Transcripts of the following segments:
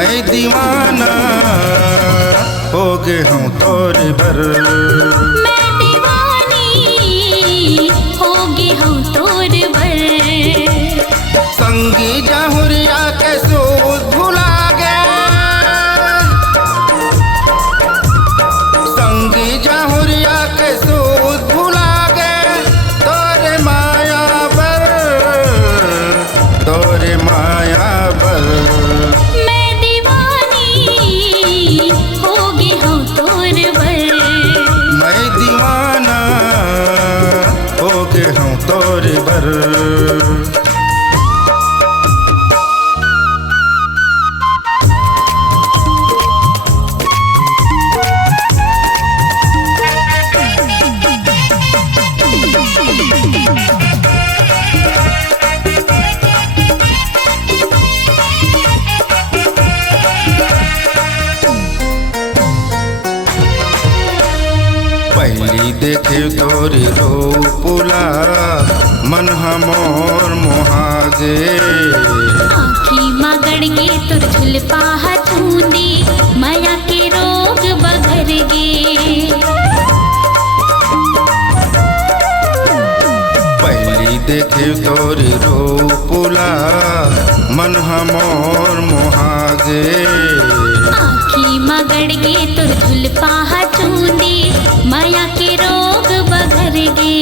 मैं दीवाना हो गए हूँ तोरे भर। मैं दीवानी हो गई हूँ तोर भर। संगी जहुरिया के सूद भुला गए, संगी जहुरिया के सूद भुला गए। तोरे माया बर, तोरे माया बर। मैं दीवानी हो गई हूँ तोर भर। मैं दीवाना हो गए हूँ तोरे भर। पहली देखे तोरी रूपुला मन हमोर मोहागे। आँखी मगड़ गे तुर झुलपा हथूंदी माया के रोग बघर गे। पहली देखे तोरी रूपुला मन हमोर मोहागे। आँखी मगड़ गे तुर झुलपा हथूंदी माया के रोग बघर गे।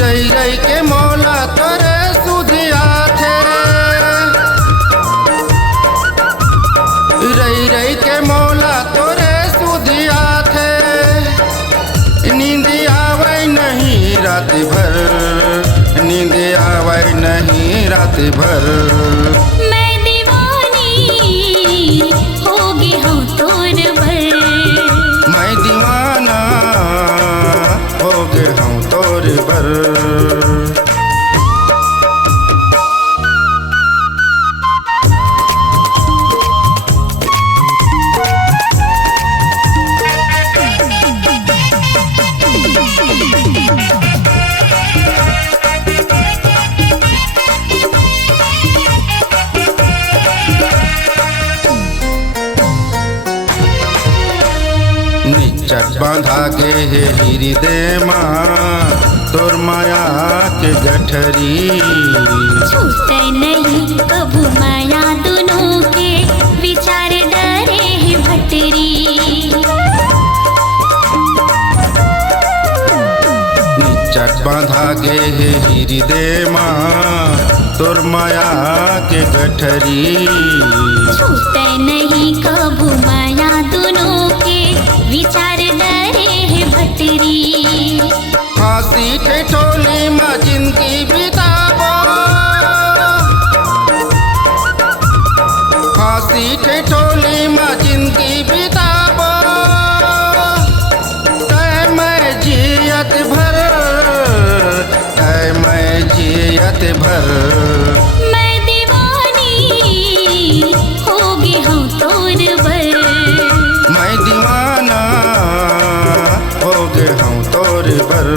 रई रई के मौला तोरे सुधिया थे, रई रई के मौला तोरे सुधिया थे। नींद आवे नहीं रात भर, नींद आवे नहीं रात भर। मैं दीवानी हो गई हूँ तोर भर। मैं दीवाना हो गए हूँ तोरे भर। निच्चट बांधा के हे हृदय माँ तोर माया के गठरी। छूटे नहीं कबू माया दोनों के विचार डरे हैं भटरी। निच्चट बांधा के हे हृदय माँ तोर माया के गठरी। छूटे नहीं कबू माया दोनों के विचार डरे हैं भटरी। फांसी ठेठोली माँ जिंदगी बिताबो, फांसी ठेठोली माँ जिंदगी बिताबो। तय मैं जियत भर, तय मैं जियत भर। मैं दीवानी हो गई हूँ तोर भर। मैं दीवाना हो गए हूँ तोरे भर।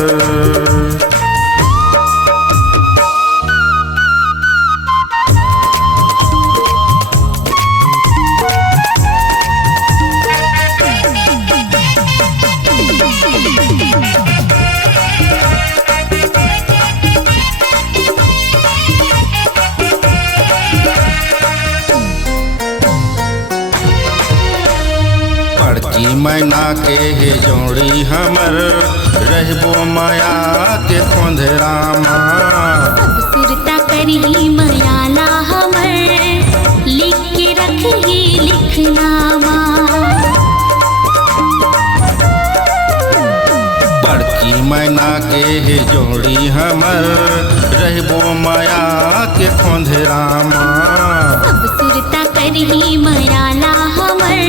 पड़ची मैना के हे जोड़ी हमर रहबो माया के खोंधरामा। सब सुरता करी मयाला हमर लिख के रखी लिखनामा। पड़ची मैना के हे जोड़ी हमर रहबो माया के खोंधरामा। सब सुरता करी मयाला हमर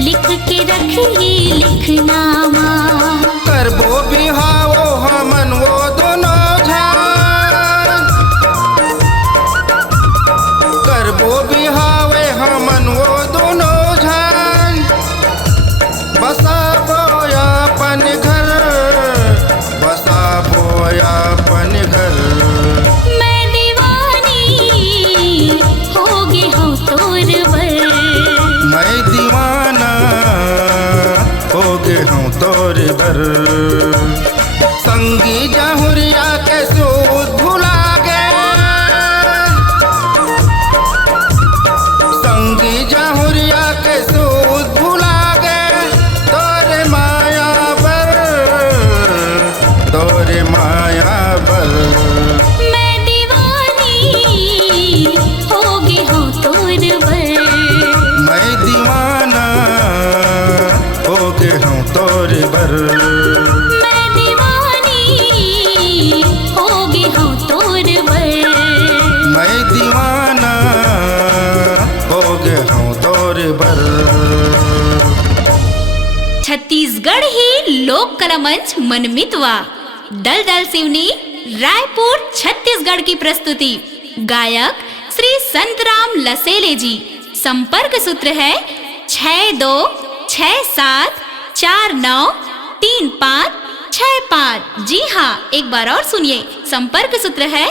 लिख के रखी लिखनामा। करबो बिहाओ हमन वो दोनों झान, करबो बिहावे हमन वो दोनों झान। बसाबो अपन घर, बसाबो अपन घर। मैं दीवानी हो गई हूँ तोर भर। बर। संगी जहुरिया के सूद भुला गे, संगी जहुरिया के सूद भुला गे, तोरे माया बर, तोरे माया बर। मैं दीवानी होगी हूँ तोर बर, मैं दीवाना हो गए हूँ तोरे बर। मैं दीवानी होगी हूँ तोर बर, मैं दीवाना हो गए हूँ तोरे बर। छत्तीसगढ़ ही लोक कला मंच मनमितवा दलदल सिवनी रायपुर छत्तीसगढ़ की प्रस्तुति। गायक श्री संतराम लसेले जी। संपर्क सूत्र है 6267493565। जी हाँ, एक बार और सुनिए, संपर्क सूत्र है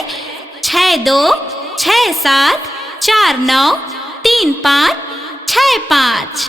6267493565।